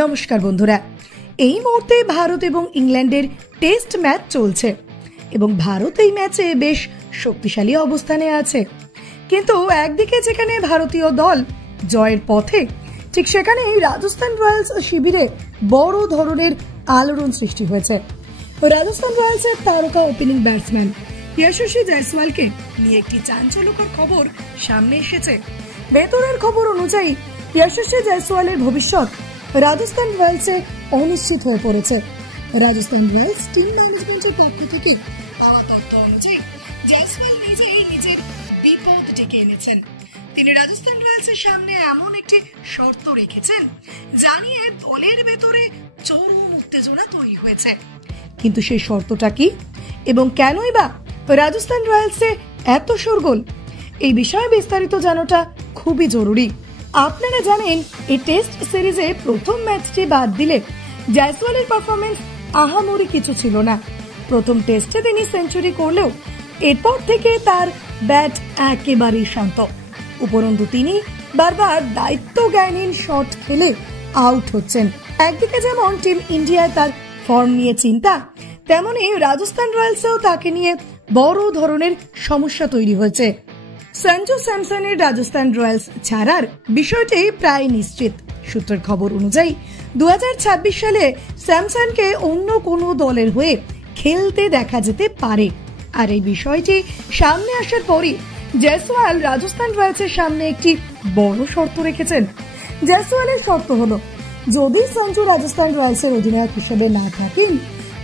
নমস্কার বন্ধুরা, এই মুহূর্তে ভারত এবং ইংল্যান্ডের টেস্ট ম্যাচ চলছে এবং ভারত এই ম্যাচে বেশ শক্তিশালী অবস্থানে আছে। কিন্তু একদিকে যেখানে ভারতীয় দল জয়ের পথে, ঠিক সেখানেই রাজস্থান রয়্যালস শিবিরে বড় ধরনের আলোড়ন সৃষ্টি হয়েছে। রাজস্থান রয়্যালসের তারকা ওপেনিং ব্যাটসম্যান যশস্বী জয়সওয়ালকে নিয়ে একটি চাঞ্চল্যকর খবর সামনে এসেছে। ভেতরের খবর অনুযায়ী যশস্বী জয়সওয়ালের ভবিষ্যৎ রাজস্থান রয়্যালসে অনিশ্চিত হয়ে পড়েছে। রাজস্থান রয়্যালস টিম ম্যানেজমেন্টের পক্ষ থেকে পাওয়া তথ্য অনুযায়ী জয়সওয়াল নিজেই নিজের বিপদ ডেকে এনেছেন। তিনি রাজস্থান রয়্যালসের সামনে এমন একটি শর্ত রেখেছেন জানিয়ে দলের ভেতরে চরম উত্তেজনা তৈরি হয়েছে। কিন্তু সেই শর্তটা কি এবং কেনই বা রাজস্থান রয়্যালসে এত শোরগোল, এই বিষয়ে বিস্তারিত জানাটা খুবই জরুরি। আপনারা জানেন, এই টেস্ট সিরিজে প্রথম ম্যাচটি বাদ দিলে জয়সওয়ালের পারফরমেন্স আহামরি কিছু ছিল না। প্রথম টেস্টে তিনি সেঞ্চুরি করলেও এরপর থেকে তার ব্যাট একেবারেই শান্ত। উপরন্তু তিনি বারবার দায়িত্ব জ্ঞানহীন শট খেলে আউট হচ্ছেন। একদিকে যেমন টিম ইন্ডিয়ায় তার ফর্ম নিয়ে চিন্তা, তেমনি রাজস্থান রয়্যালসেও তাকে নিয়ে বড় ধরনের সমস্যা তৈরি হয়েছে। সঞ্জু স্যামসনের রাজস্থান রয়্যালস ছাড়ার বিষয়টি প্রায় নিশ্চিত। সূত্রের খবর অনুযায়ী 2026 সালে স্যামসনকে অন্য কোনো দলের হয়ে খেলতে দেখা যেতে পারে। আর এই বিষয়টি সামনে আসার পরই জয়সওয়াল রাজস্থান রয়্যালসের সামনে একটি বড় শর্ত রেখেছেন। জয়সওয়ালের শর্ত হলো, যদি সঞ্জু রাজস্থান রয়্যালসের অধিনায়ক হিসেবে না থাকেন,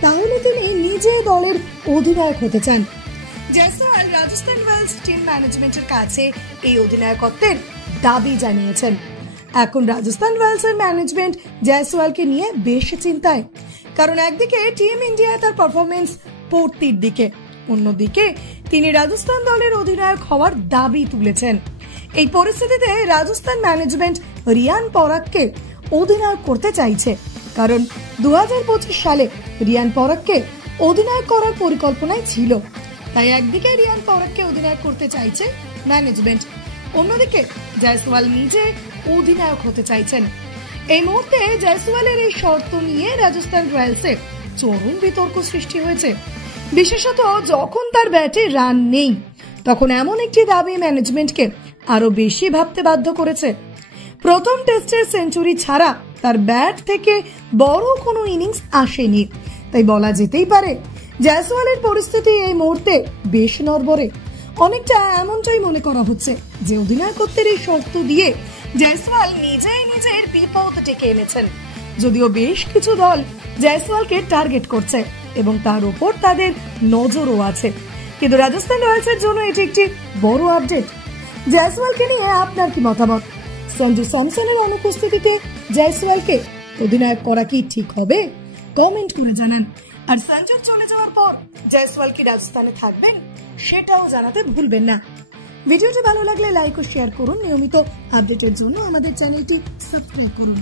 তাহলে তিনি নিজে দলের অধিনায়ক হতে চান। জয়সওয়াল রাজস্থান রয়্যালস টিম ম্যানেজমেন্টের কাছে এই অধিনায়কত্বের দাবি জানিয়েছেন। এখন রাজস্থান রয়্যালসের ম্যানেজমেন্ট জয়সওয়ালকে নিয়ে বেশ চিন্তায়, কারণ একদিকে টিম ইন্ডিয়ায় তার পারফরমেন্স পড়তির দিকে, অন্যদিকে তিনি রাজস্থান দলের অধিনায়ক হওয়ার দাবি তুলেছেন। এই পরিস্থিতিতে রাজস্থান ম্যানেজমেন্ট রিয়ান পরাগকে অধিনায়ক করতে চাইছে, কারণ 2025 সালে রিয়ান পরাগকে অধিনায়ক করার পরিকল্পনায় ছিল। তাই একদিকে রিয়ান পরাগকে অধিনায়ক করতে চাইছে ম্যানেজমেন্ট, অন্যদিকে জয়সওয়াল নিজে অধিনায়ক হতে চাইছেন। এই মুহূর্তে জয়সওয়ালের এই শর্ত নিয়ে রাজস্থান রয়্যালসে চরম বিতর্ক সৃষ্টি হয়েছে। বিশেষত যখন তার ব্যাটে রান নেই, তখন এমন একটি দাবি ম্যানেজমেন্টকে আরো বেশি ভাবতে বাধ্য করেছে। প্রথম টেস্টের সেঞ্চুরি ছাড়া তার ব্যাট থেকে বড় কোনো ইনিংস আসেনি, তাই বলা যেতেই পারে জয়সওয়ালের পরিস্থিতি এই মুহূর্তে বেশ নড়বড়ে। অনেকটা এমনটাই মনে করা হচ্ছে যে অধিনায়কত্বের এই শর্ত দিয়ে জয়সওয়াল নিজেই নিজের বিপদ ডেকে এনেছেন। যদিও বেশ কিছু দল জয়সওয়ালকে টার্গেট করছে এবং তার উপর তাদের নজরও আছে, কিন্তু রাজস্থান রয়্যালসের জন্য এটি একটি বড় আপডেট। জয়সওয়ালকে নিয়ে আপনার কি মতামত? সঞ্জু স্যামসনের অনুপস্থিতিতে জয়সওয়ালকে অধিনায়ক করা কি ঠিক হবে? কমেন্ট করে জানান। আর সঞ্জুর চলে যাওয়ার পর জয়সওয়াল কি রাজস্থানে থাকবেন, সেটাও জানাতে ভুলবেন না। ভিডিওটি ভালো লাগলে লাইক ও শেয়ার করুন। নিয়মিত আপডেটের জন্য আমাদের চ্যানেলটি সাবস্ক্রাইব করুন।